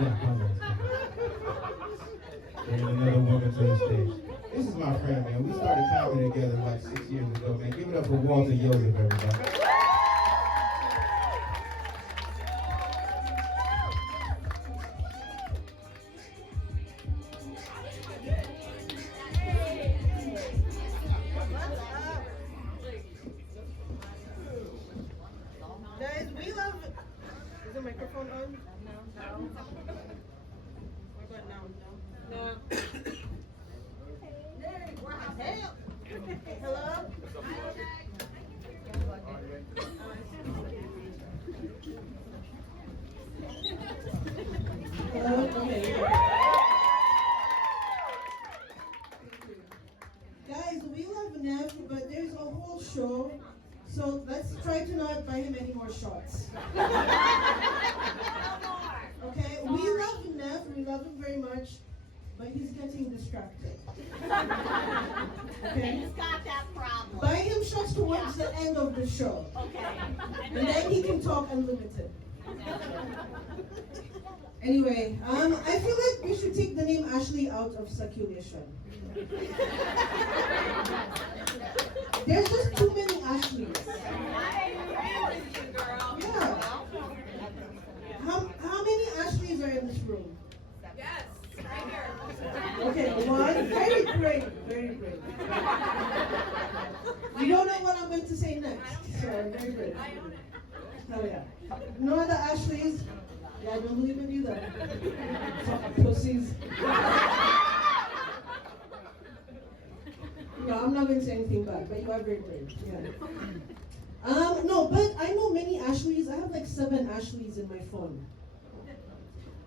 There's another woman to the stage. This is my friend, man. We started comedy together like 6 years ago, man. Give it up for Walter Joseph, everybody. Guys, we love. Is the microphone on? No. What about now? No. Hey. Hello. Hello. Okay. Guys, we love Nev, but there's a whole show. So let's try to not buy him any more shots. Okay, we love Nev, we love him very much, but he's getting distracted. Okay? He's got that problem. Buy him shots towards the end of the show. Okay. And then he can talk unlimited. Anyway, I feel like we should take the name Ashley out of circulation. There's just too many Ashleys. Yeah. How many Ashleys are in this room? Yes, right here. Okay, one. Very brave, very brave. You don't know what I'm going to say next, so very brave. Hell yeah. No other Ashleys? Yeah, I don't believe in you though. Fucking pussies. No, I'm not going to say anything back, but you are very brave. Yeah. No, but I know many Ashleys. I have like 7 Ashleys in my phone.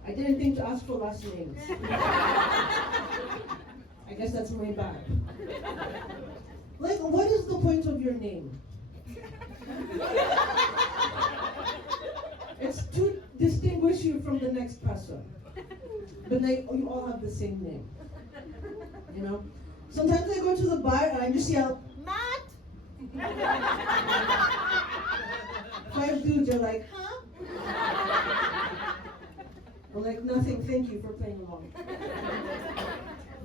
I didn't think to ask for last names. I guess that's my bad. Like, what is the point of your name? It's to distinguish you from the next person. But you all have the same name. You know? Sometimes I go to the bar and I just yell, Matt! 5 dudes are like, huh? I'm like, nothing, thank you for playing along.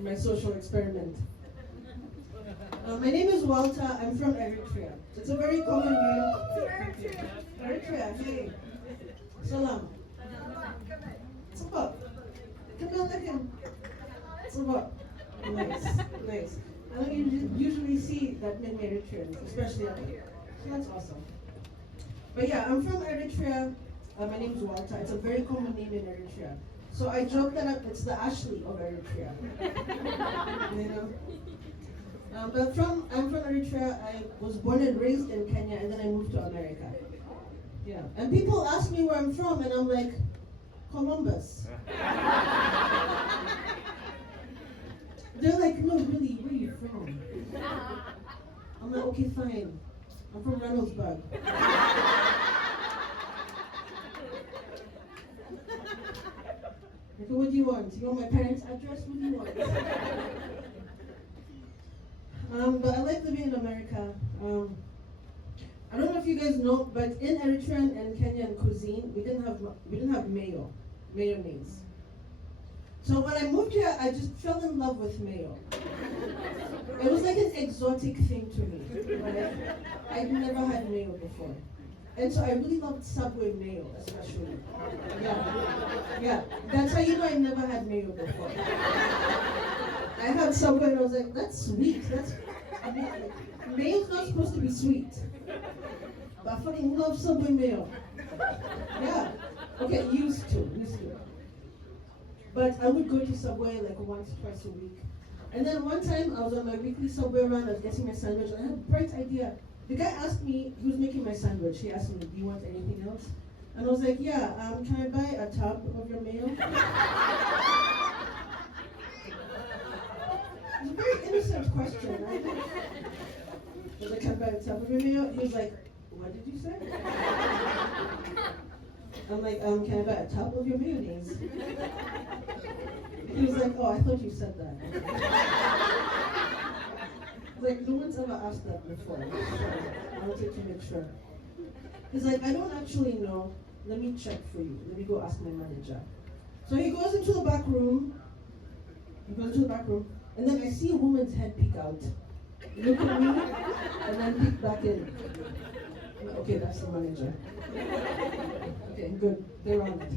My social experiment. My name is Walter, I'm from Eritrea. It's a very common name. Eritrea, hey. Salam. What's up? Come on, look him. What's up? Nice, nice. I don't usually see that many Eritreans, especially out here. So that's awesome. But yeah, I'm from Eritrea. My name is Walter. It's a very common name in Eritrea. So I joke that it's the Ashley of Eritrea. You know? But I'm from Eritrea. I was born and raised in Kenya, and then I moved to America. Yeah. And people ask me where I'm from, and I'm like, Columbus. They're like, no, really, where are you from? I'm like, okay, fine. I'm from Reynoldsburg. Okay, what do you want? You want my parents' address? What do you want? But I like living in America. I don't know if you guys know, but in Eritrean and Kenyan cuisine, we didn't have mayonnaise. So when I moved here, I just fell in love with mayo. It was like an exotic thing to me. Right? I'd never had mayo before. And so I really loved Subway mayo, especially. Yeah. That's how you know I never had mayo before. I had Subway and I was like, that's sweet. Mayo's not supposed to be sweet. But I fucking love Subway mayo. Yeah. Okay, used to. But I would go to Subway like once, twice a week. And then one time I was on my weekly Subway run, I was getting my sandwich, and I had a bright idea. The guy asked me, he was making my sandwich, he asked me, do you want anything else? And I was like, yeah, can I buy a tub of your mayo? It's a very innocent question, right? I was like, can I buy a tub of your mayo? He was like, what did you say? I'm like, can I buy a tub of your mayonnaise? He was like, oh, I thought you said that. Like, no one's ever asked that before. So I wanted to make sure. He's like, I don't actually know. Let me check for you. Let me go ask my manager. So he goes into the back room. And then I see a woman's head peek out. Look at me, and then peek back in. Okay, that's the manager. Okay, good. They're on it.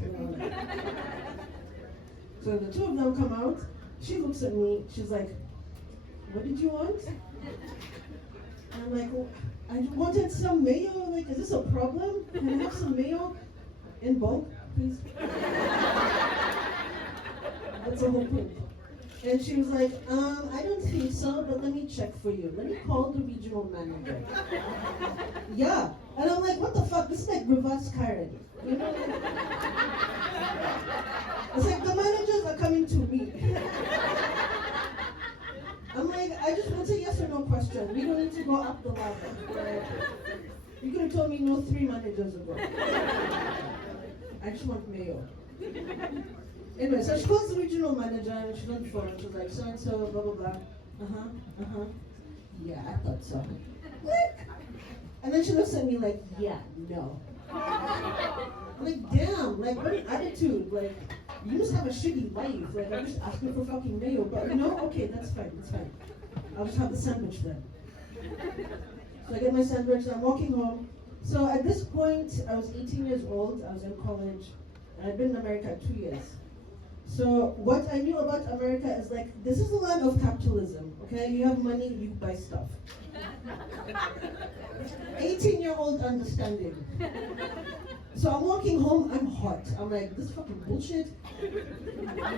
So the two of them come out. She looks at me. She's like, "What did you want?" And I'm like, "Oh, I wanted some mayo. Like, is this a problem? Can I have some mayo in bulk, please?" That's the whole point. And she was like, I don't think so, but let me check for you. Let me call the regional manager. Yeah. And I'm like, what the fuck? This is like reverse Karen. You know? It's like the managers are coming to me. I'm like, I just want a yes or no question. We don't need to go up the ladder. Right? You could have told me no 3 managers ago. I just want mayo. Anyway, so she calls the regional manager and she's on the phone. She's like, so and so, blah blah blah. Yeah, I thought so. Click. And then she looks at me like, yeah, no. I'm like, damn, like what an attitude. Like, you just have a shitty life. Like, I'm just asking for fucking mayo. But you know, okay, that's fine. I'll just have the sandwich then. So I get my sandwich and I'm walking home. So at this point, I was 18 years old. I was in college. And I'd been in America 2 years. So what I knew about America is like, this is the land of capitalism, okay? You have money, you buy stuff. 18-year-old understanding. So I'm walking home, I'm hot. I'm like, this fucking bullshit.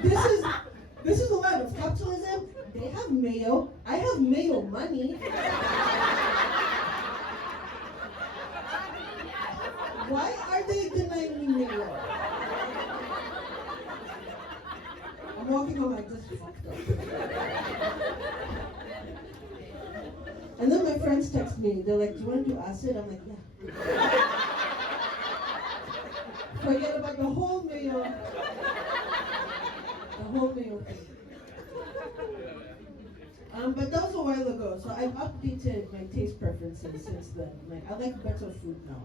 This is the land of capitalism. They have mayo. I have mayo money. Why are they denying me mayo? I'm walking home like this, fucked up. And then my friends text me. They're like, do you want to do acid? I'm like, yeah. Forget about the whole mayo. Thing. But that was a while ago, so I've updated my taste preferences since then. Like, I like better food now.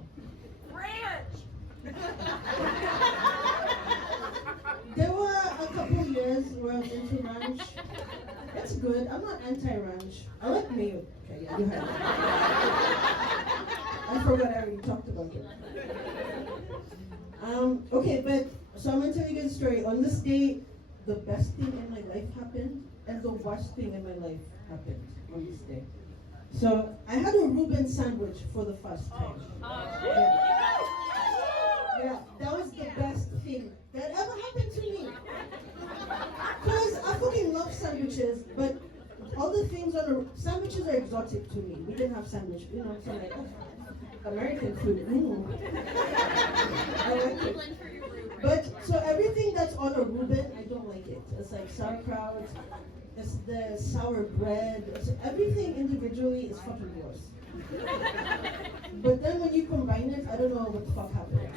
Ranch! There were a couple years where I was into ranch. It's good. I'm not anti-ranch. I like mayo. Okay, yeah, you had it. I forgot I already talked about it. Okay, but so I'm gonna tell you guys a story. On this day, the best thing in my life happened, and the worst thing in my life happened on this day. So I had a Reuben sandwich for the first time. Yeah, that was the best thing that ever happened to me. Because I fucking love sandwiches, but all the things on the sandwiches are exotic to me. We didn't have sandwich, you know, so like, American food. I like it. But so everything that's on a Reuben, I don't like it. It's like sauerkraut, it's the sour bread. So everything individually is fucking gross. But then when you combine it, I don't know what the fuck happens.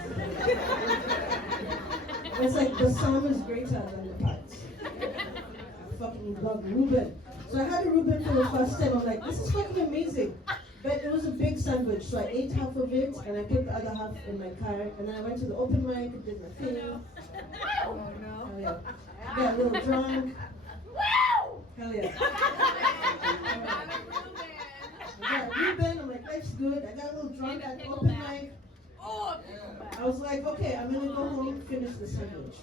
It's like the sum is greater than the parts. I fucking love Reuben. So I had a Reuben for the first time. I'm like, this is fucking amazing. But it was a big sandwich, so I ate half of it and I put the other half in my car. And then I went to the open mic, did my thing. Oh no. Hell yeah. Got a little drunk. Wow! Hell yeah. Not a Reuben. I got Reuben, I'm like, life's good. I got a little drunk at the open mic. Oh, I was like, okay, I'm gonna go home, finish the sandwich.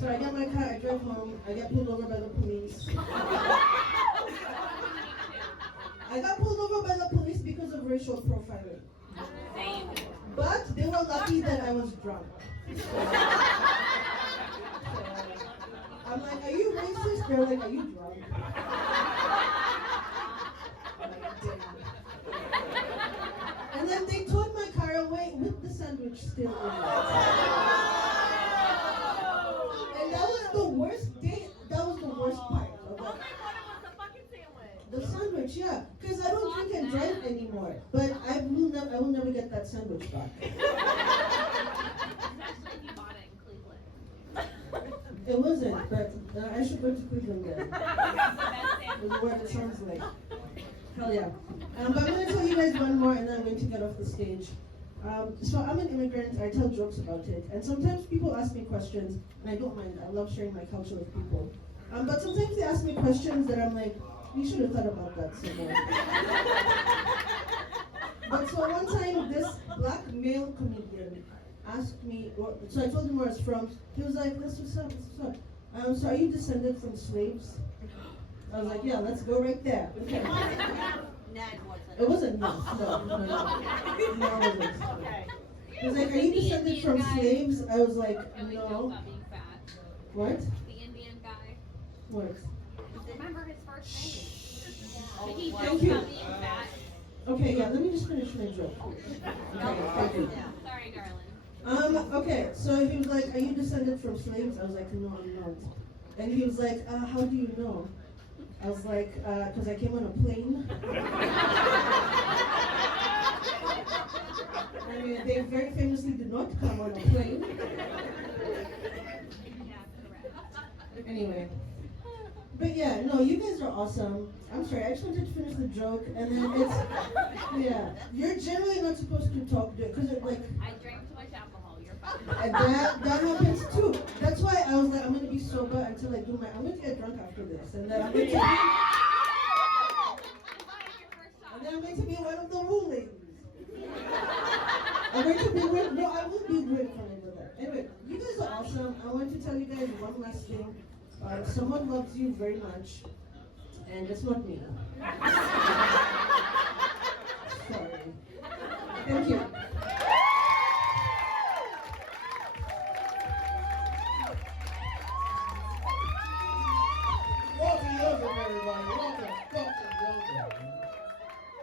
So I got my car, I drove home, I got pulled over by the police. I got pulled over by the police because of racial profiling. But they were lucky that I was drunk. So I'm like, are you racist? They're like, are you drunk? I'm like, damn. And then they towed my car away with the sandwich still in it. And that was the worst day. That was the worst part of all it. they wanted was a fucking sandwich. The sandwich, yeah. Because I don't drink and drive anymore. But I will never get that sandwich back. Especially if you bought it in Cleveland. It wasn't, but I should go to Cleveland then. Is what it sounds like. Hell yeah. But I'm going to tell you guys one more and then I'm going to get off the stage. So I'm an immigrant, I tell jokes about it, and sometimes people ask me questions, and I don't mind, I love sharing my culture with people. But sometimes they ask me questions that I'm like, you should have thought about that some more. But so one time, this black male comedian asked me, so I told him where I was from. He was like, "What's up? What's up? So are you descended from slaves?" I was like, "Yeah, let's go right there." Okay. It wasn't no, it wasn't. Okay. He was like, "Are you descended from slaves?" I was like, "No." What? The Indian guy. What? Remember his first name? He Thank joked you. about being fat. Okay, yeah, let me just finish my joke. Okay, thank you. Sorry, darling. Okay, so he was like, "Are you descended from slaves?" I was like, "No, I'm not." And he was like, "How do you know?" I was like, "Because I came on a plane." I mean, they very famously did not come on a plane. Yeah, correct. Anyway. But yeah, no, you guys are awesome. I'm sorry, I just wanted to finish the joke, and then it's, yeah, you're generally not supposed to talk, because it like, I drank too much alcohol. You're fine. that happens too. That's why I was like, I'm gonna be sober until I do I'm gonna get drunk after this, and then I'm going to be, and then I'm going to be one of the rulings. I'm going to be with, no, I will be with that. Anyway, you guys are awesome. I want to tell you guys one last thing. Someone loves you very much, and it's not me. Sorry. Thank you.